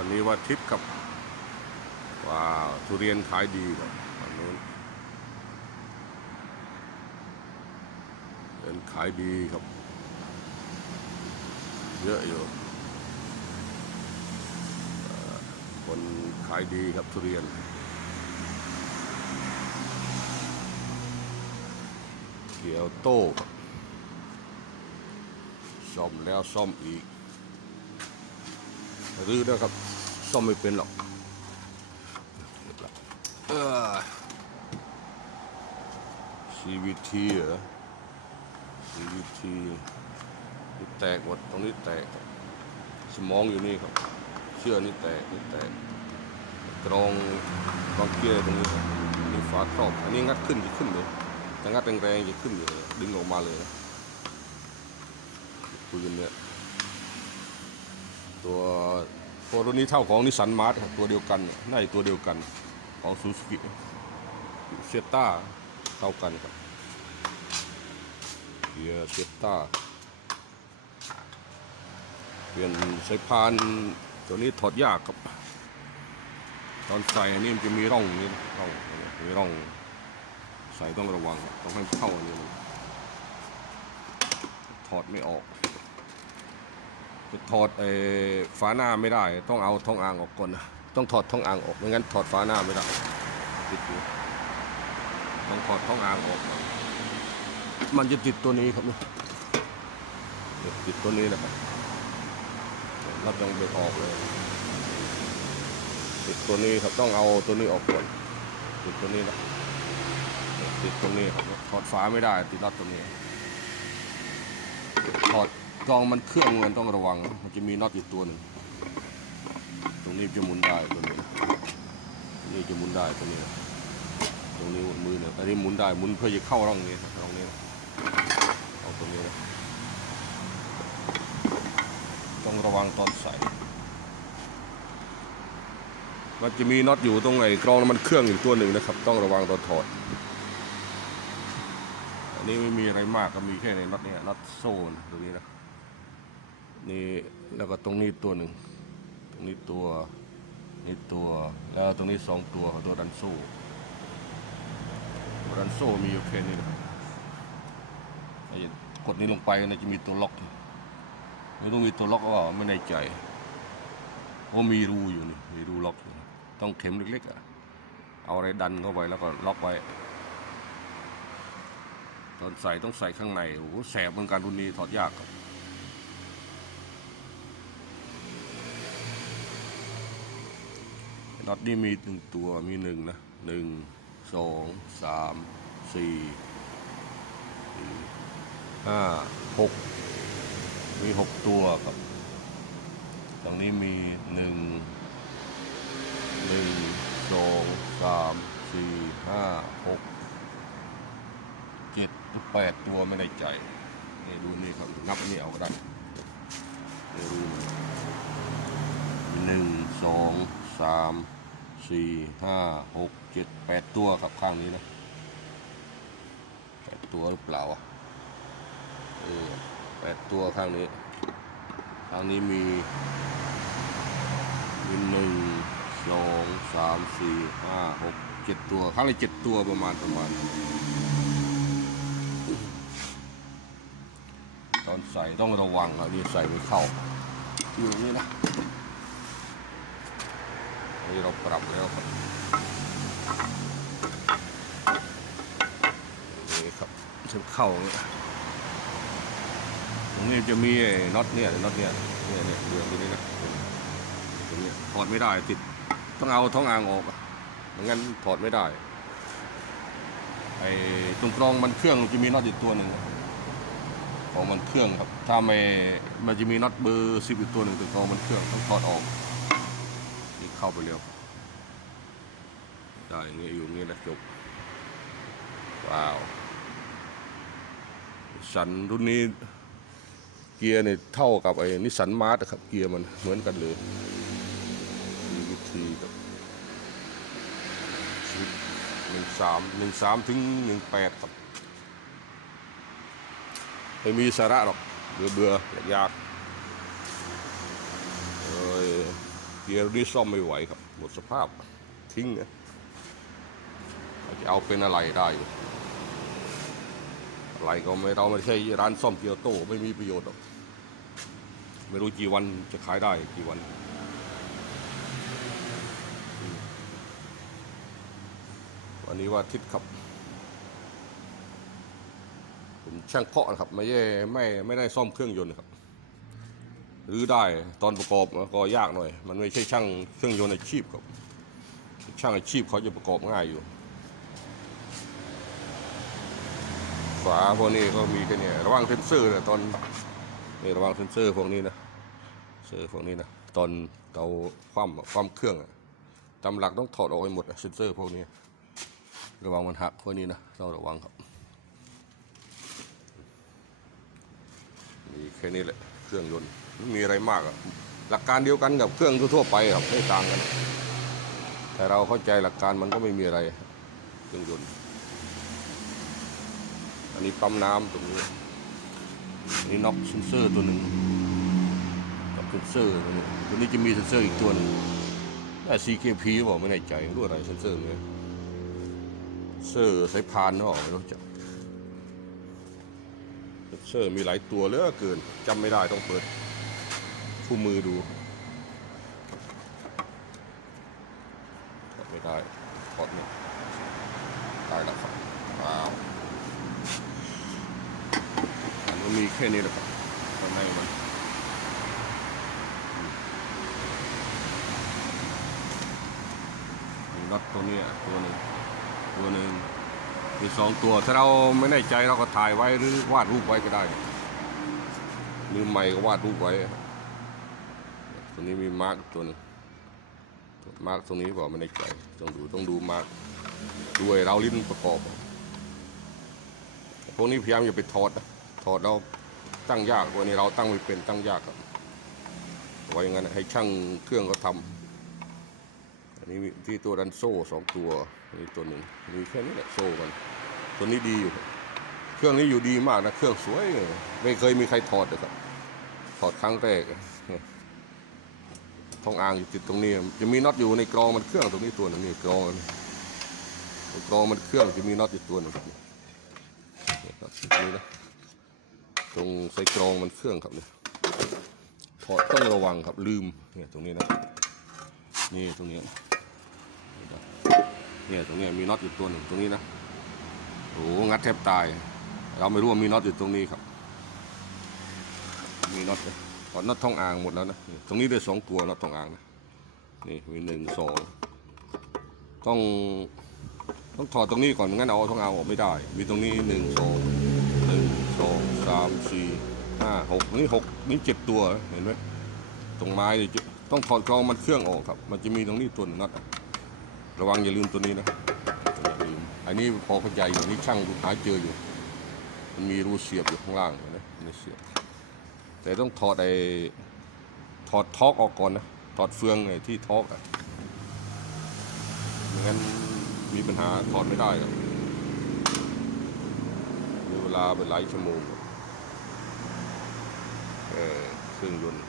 วันนี้วันอาทิตย์ครับ ว้าว ทุเรียนขายดีครับฝั่งนู้นเรียนขายดีครับ เยอะอยู่คนขายดีครับทุเรียนเกียวโต้ครับซ่อมแล้วซ่อมอีกรื้อนะครับ ซ่อมไม่เป็นหรอกเออ CVT เหรอ CVT นี่แตกหมดตรงนี้แตก สมองอยู่นี่ครับ เชื่อนี่แตกนี่แตกกรองกรองเกียร์ตรงนี้ครับนี่ฝาครอบอันนี้งัดขึ้นจะขึ้นเลยถ้างัดแรงๆจะขึ้นเลยดึงออกมาเลยปืนเนี่ยตัว ตัวนี้เท่าของนิสสันมาร์ทครับตัวเดียวกันน่าจะตัวเดียวกันของซูซูกิเซต้าเท่ากันครับเกียร์เซต้าเปลี่ยนสายพานตัวนี้ถอดยากครับ ตอนใส่นนี้มันจะมีร่องนี้นะร่องมีร่องใส่ต้องระวังต้องให้เข้าอันนี้ถอดไม่ออก ถอดไอ้ฝาหน้าไม่ได้ ต้องเอาท้องอ่างออกก่อนนะต้องถอดท้องอ่างออกไม่งั้นถอดฝาหน้าไม่ได้ติดอยู่ต้องถอดท้องอ่างออก มันจะติดตัวนี้ครับเนี่ยติดตัวนี้นะครับรับยังเบิกออกเลย ติดตัวนี้ครับต้องเอาตัวนี้ออกก่อนติดตัวนี้นะติดตรงนี้ครับถอดฝาไม่ได้ ติดน็อตตัวนี้ถอด กองมันเครื่องมันต้องระวัง มันจะมีน็อตอยู่ตัวหนึ่ง ตรงนี้จะหมุนได้ตัวนี้นี้จะหมุนได้ตัวนี้ ตรงนี้มือเนี่ยอันนี้หมุนได้หมุนเพื่อจะเข้าร่องนี้ร่องนี้เอาตรงนี้ต้องระวังตอนใส่ มันจะมีน็อตอยู่ตรงไหนกรองมันเครื่องอยู่ตัวหนึ่งนะครับ ต้องระวังตอนถอดอันนี้ไม่มีอะไรมากก็มีแค่ในน็อตเนี่ยน็อตโซนตรงนี้นะ นี่แล้วก็ตรงนี้ตัวหนึ่งตรงนี้ตัวนี่ตัวแล้วตรงนี้สองตัวตัวดันโซ่ตัวดันโซ่มีอยู่แค่นี้นะไอ้กดนี้ลงไปนะจะมีตัวล็อกไม่ต้องมีตัวล็อกก็ไม่ในใจเพราะมีรูอยู่นี่มีรูล็อกต้องเข็มเล็กๆอะเอาอะไรดันเข้าไปแล้วก็ล็อกไว้ตอนใส่ต้องใส่ข้างในโอ้แสบเหมือนกันรุ่นนี้ถอดยากครับ น็อตนี่มีหนึ่งตัวมีหนึ่งนะหนึ่งสองสามสี่ห้าหกมีหกตัวครับตรงนี้มีหนึ่งหนึ่งสองสามสี่ห้าหกเจ็ดหรือแปดตัวไม่ได้ใจนี่ดูนี่ครับนับนนี้เอาก็ได้ดูหนึ่งสองสาม สี่ห้าหกเจ็ดแปดตัวครับข้างนี้นะแปดตัวหรือเปล่าอะเออแปดตัวข้างนี้ ข้างนี้มีมีหนึ่งสองสามสี่ห้าหกเจ็ดตัว ข้างละเจ็ดตัวประมาณประมาณ ตอนใส่ต้องระวังอะนี่ใส่ไม่เข้าอยู่นี่นะ นี่เราปรับแล้วครับนี่ครับจะเข้าตรงนี้จะมีน็อตเนี่ยน็อตเนี่ยเนี่ยเนี่ยเดือนตรงนี้นะตรงนี้ถอดไม่ได้ติดต้องเอาท้องอ่างออกอะไม่งั้นถอดไม่ได้ไอ้ตรงกรองมันเครื่องจะมีน็อตอีกตัวหนึ่งของมันเครื่องครับ ถ้าไม่มันจะมีน็อตเบอร์สิบอีกตัวหนึ่งตัวกรองมันเครื่องต้องถอดออก เข้าไปเร็วได้อย่างนี้อยู่อย่างนี้นะจบ ว้าว สันรุ่นนี้เกียร์เนี่ยเท่ากับไอ้นิสันมาร์ทครับ เกียร์มันเหมือนกันเลยมีวิธีกับหนึ่งสามหนึ่งสามถึงหนึ่งแปดครับไม่มีสาระหรอกเบื่อเบื่อยากอยาก เอ้ยเกียร์นี่ซ่อมไม่ไหวครับ หมดสภาพทิ้งนะจะเอาเป็นอะไรได้ อะไรก็ไม่เราไม่ใช่ร้านซ่อมเกียร์โต้ไม่มีประโยชน์หรอกไม่รู้กี่วันจะขายได้กี่วันวันนี้ว่าทิศครับ ผมช่างเคาะนะครับ ไม่ใช่ไม่ไม่ได้ซ่อมเครื่องยนต์ครับ หรือได้ตอนประกอบก็ยากหน่อย มันไม่ใช่ช่างเครื่องยนต์อาชีพครับ ช่างอาชีพเขาจะประกอบง่ายอยู่ ฝาพวกนี้ก็มีแค่เนี้ระวังเซนเซอร์นะตอนนี่ระวังเซนเซอร์พวกนี้นะเซอร์พวกนี้นะตอนเตาความความเครื่องอะตามหลักต้องถอดออกให้หมดเซนเซอร์พวกนี้ ระวังมันหักพวกนี้นะต้องระวังครับมีแค่นี้แหละเครื่องยนต์ ไม่มีอะไรมากอะหลักการเดียวกันกับเครื่องทั่วไปครับไม่ต่างกัน แต่เราเข้าใจหลักการมันก็ไม่มีอะไรเครื่องยนต์อันนี้ปั๊มน้ำตรงนี้อันนี้น็อกเซนเซอร์ตัวหนึ่งน็อกเซนเซอร์ตัวนี้ตัวนี้จะมีเซนเซอร์อีกตัวนึงแต่ CKP บอกไม่แน่ใจรู้อะไรเซนเซอร์เนี่ยเซอร์สายพานเนาะไม่รู้จักเซนเซอร์มีหลายตัวเหลือเกินจำไม่ได้ต้องเปิด คู่มือดูไม่ได้ถอดเนี่ยได้แล้วครับว้าวอันนี้มีแค่นี้แหละครับข้างในมันน็อตตัวนี้ตัวหนึ่งตัวหนึ่งมีสองตัว ถ้าเราไม่แน่ใจเราก็ถ่ายไว้หรือวาดรูปไว้ก็ได้มือใหม่ก็วาดรูปไว้ ตัวนี้มีมาร์กตัวหนึงมาร์กตรงนี้บอกไม่แน่ใจต้องดูต้องดูมาร์กด้วยเราลิ้นประกอบพวกนี้พยายามอย่าไปถอดนะถอดเราตั้งยากว่านี้เราตั้งไม่เป็นตั้งยากครับไว้อย่างนั้นให้ช่างเครื่องเขาทำอันนี้ที่ตัวดันโซ่สองตัวนี่ตัวหนึ่งมีแค่นี้แหละโซ่มันตัวนี้ดีอยู่ เครื่องนี้อยู่ดีมากนะเครื่องสวยเลยไม่เคยมีใครถอดเลยครับถอดครั้งแรก ทองอ่างอยู่ติดตรงนี้ จะมีน็อตอยู่ในกรองมันเครื่องตรงนี้ตัวหนึงนี่กรองกรองมันเครื่องจะมีน็อตอยู่ตัวหนึงครับนี่ครับตรงนี้นะตรงไส้กรองมันเครื่องครับเนี่ยถอดต้องระวังครับลืมเนี่ยตรงนี้นะนี่ตรงนี้เนี่ยตรงนี้มีน็อตอยู่ตัวหนึ่งตรงนี้นะโอ้งัดแทบตาย เราไม่รู้ว่ามีน็อตอยู่ตรงนี้ครับ มีน็อตนะ ถอดน็อตท่องอ่างหมดแล้วนะตรงนี้ได้สองตัวน็อตท่องอ่างนะนี่มีหนึ่งสองต้องต้องถอดตรงนี้ก่อนงั้นเอาท้องเอางออกไม่ได้ มีตรงนี้หนึ่งสองหนึ่งสองสามสี่ห้าหกนี่หกนี่เจ็ดตัวเห็นไหมตรงไม้นี่ต้องถอดกรองมันเครื่องออกครับ มันจะมีตรงนี้ตัวหนึงน็อตอะระวังอย่าลืมตัวนี้นะอย่าลืมอันนี้พอเข้าใจอยู่นี่ช่างหาเจออยู่ มันมีรูเสียบอยู่ข้างล่างนไมนี่เสียบ แต่ต้องถอดไอ้ถอดท็อกออกก่อนนะ ถอดเฟืองไอ้ที่ท็อกอะไม่งั้นมีปัญหาถอดไม่ได้ครับมีเวลาเป็นหลายชั่วโมงเออเครื่องยนต์